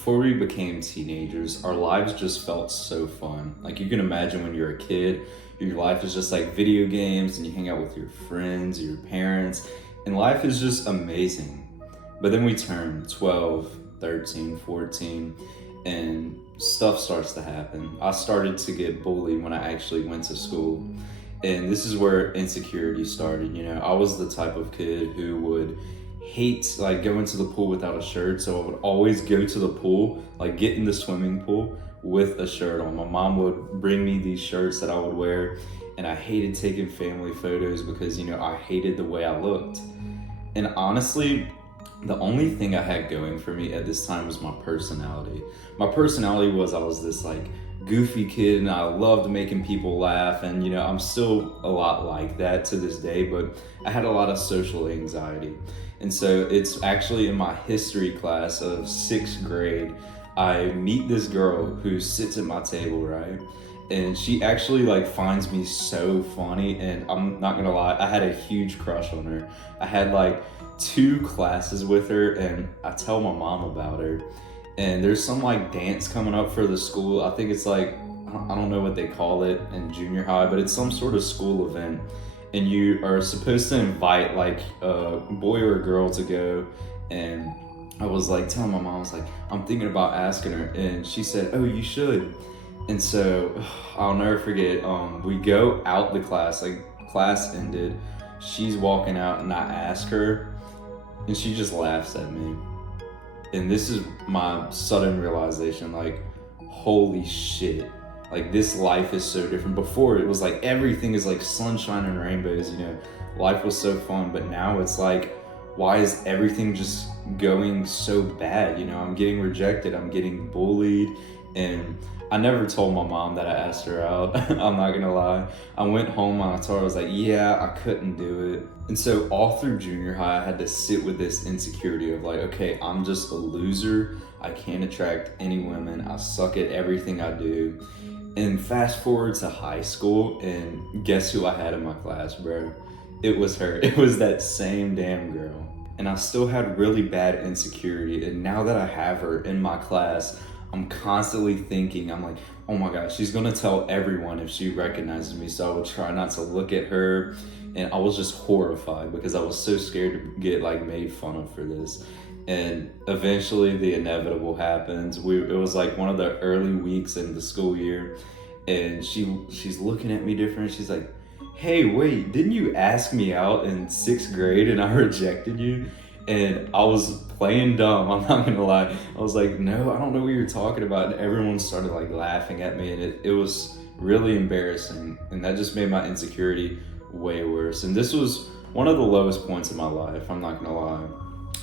before we became teenagers, our lives just felt so fun. Like you can imagine when you're a kid, your life is just like video games and you hang out with your friends, your parents, and life is just amazing. But then we turn 12, 13, 14, and stuff starts to happen. I started to get bullied when I actually went to school. And this is where insecurity started. I was the type of kid who would hate like going to the pool without a shirt. So I would always go to the pool, like get in the swimming pool with a shirt on. My mom would bring me these shirts that I would wear, and I hated taking family photos because, I hated the way I looked. And honestly, the only thing I had going for me at this time was my personality. My personality was I was this like goofy kid and I loved making people laugh, and I'm still a lot like that to this day, but I had a lot of social anxiety. And so it's actually in my history class of 6th grade, I meet this girl who sits at my table, right? And she actually like finds me so funny, and I'm not gonna lie, I had a huge crush on her. I had like 2 classes with her, and I tell my mom about her. And there's some like dance coming up for the school. I think it's like, I don't know what they call it in junior high, but it's some sort of school event. And you are supposed to invite like a boy or a girl to go. And I was like telling my mom, I was like, I'm thinking about asking her. And she said, oh, you should. And so I'll never forget, we go out the class, like class ended. She's walking out and I ask her, and she just laughs at me. And this is my sudden realization, like, holy shit. Like, this life is so different. Before, it was like everything is like sunshine and rainbows, life was so fun. But now it's like, why is everything just going so bad? I'm getting rejected, I'm getting bullied, and I never told my mom that I asked her out. I'm not gonna lie. I went home and I told her, I was like, yeah, I couldn't do it. And so all through junior high, I had to sit with this insecurity of like, okay, I'm just a loser. I can't attract any women. I suck at everything I do. And fast forward to high school, and guess who I had in my class, bro? It was her. It was that same damn girl. And I still had really bad insecurity. And now that I have her in my class, I'm constantly thinking, I'm like, oh my gosh, she's gonna tell everyone if she recognizes me. So I would try not to look at her. And I was just horrified because I was so scared to get like made fun of for this. And eventually the inevitable happens. It was like one of the early weeks in the school year, and she's looking at me different. She's like, hey, wait, didn't you ask me out in 6th grade and I rejected you? And I was playing dumb, I'm not gonna lie. I was like, no, I don't know what you're talking about. And everyone started like laughing at me, and it was really embarrassing. And that just made my insecurity way worse. And this was one of the lowest points in my life, I'm not gonna lie.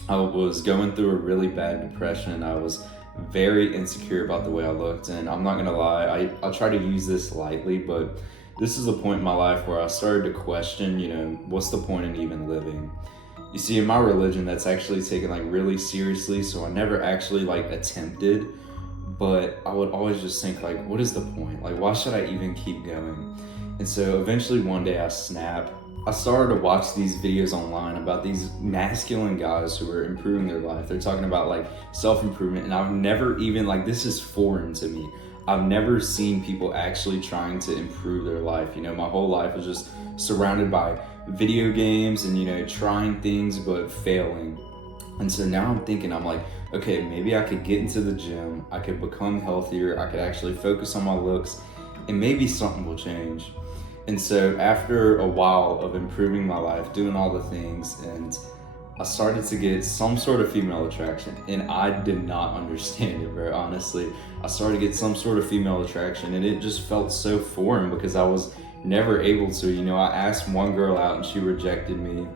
I was going through a really bad depression. I was very insecure about the way I looked, and I'm not gonna lie, I'll try to use this lightly, but this is a point in my life where I started to question, what's the point in even living? You see, in my religion, that's actually taken like really seriously, so I never actually like attempted, but I would always just think like, what is the point? Like, why should I even keep going? And so eventually one day I snapped. I started to watch these videos online about these masculine guys who are improving their life. They're talking about like self-improvement, and I've never even, like, this is foreign to me. I've never seen people actually trying to improve their life. My whole life was just surrounded by video games and, trying things but failing. And so now I'm thinking, I'm like, okay, maybe I could get into the gym, I could become healthier, I could actually focus on my looks, and maybe something will change. And so after a while of improving my life, doing all the things, and I started to get some sort of female attraction, and I did not understand it, bro, honestly. I started to get some sort of female attraction, and it just felt so foreign because I was never able to. I asked one girl out and she rejected me,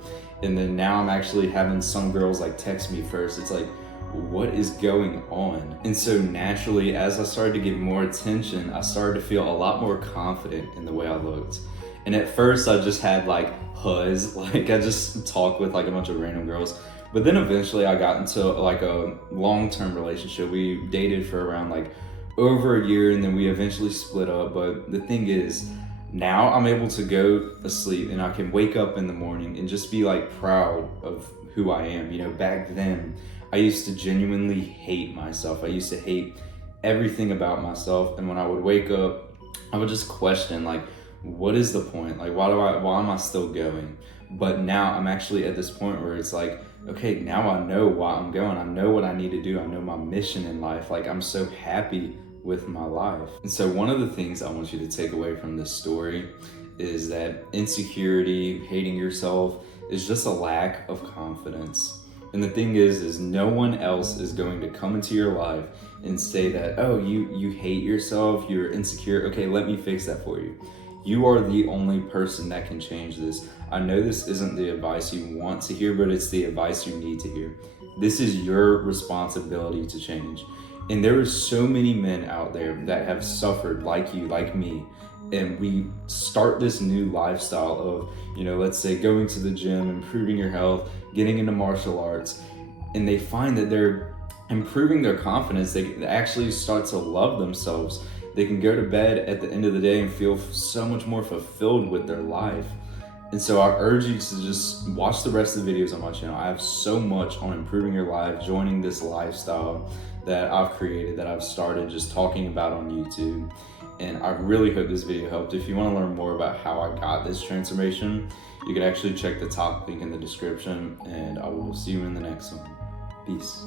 and then now I'm actually having some girls like text me first. It's like, what is going on? And so naturally, as I started to get more attention, I started to feel a lot more confident in the way I looked. And at first I just had like huzz, like I just talked with like a bunch of random girls. But then eventually I got into like a long-term relationship. We dated for around like over a year, and then we eventually split up. But the thing is, now I'm able to go to sleep and I can wake up in the morning and just be like proud of who I am. Back then I used to genuinely hate myself. I used to hate everything about myself. And when I would wake up, I would just question, like, what is the point? Like, why am I still going? But now I'm actually at this point where it's like, okay, now I know why I'm going. I know what I need to do. I know my mission in life. Like, I'm so happy with my life. And so one of the things I want you to take away from this story is that insecurity, hating yourself, is just a lack of confidence. And the thing is no one else is going to come into your life and say that, oh, you hate yourself, you're insecure. Okay, let me fix that for you. You are the only person that can change this. I know this isn't the advice you want to hear, but it's the advice you need to hear. This is your responsibility to change. And there are so many men out there that have suffered like you, like me. And we start this new lifestyle of, let's say going to the gym, improving your health, getting into martial arts, and they find that they're improving their confidence. They actually start to love themselves. They can go to bed at the end of the day and feel so much more fulfilled with their life. And so I urge you to just watch the rest of the videos on my channel. I have so much on improving your life, joining this lifestyle that I've created, that I've started just talking about on YouTube. And I really hope this video helped. If you want to learn more about how I got this transformation, you can actually check the top link in the description, and I will see you in the next one. Peace.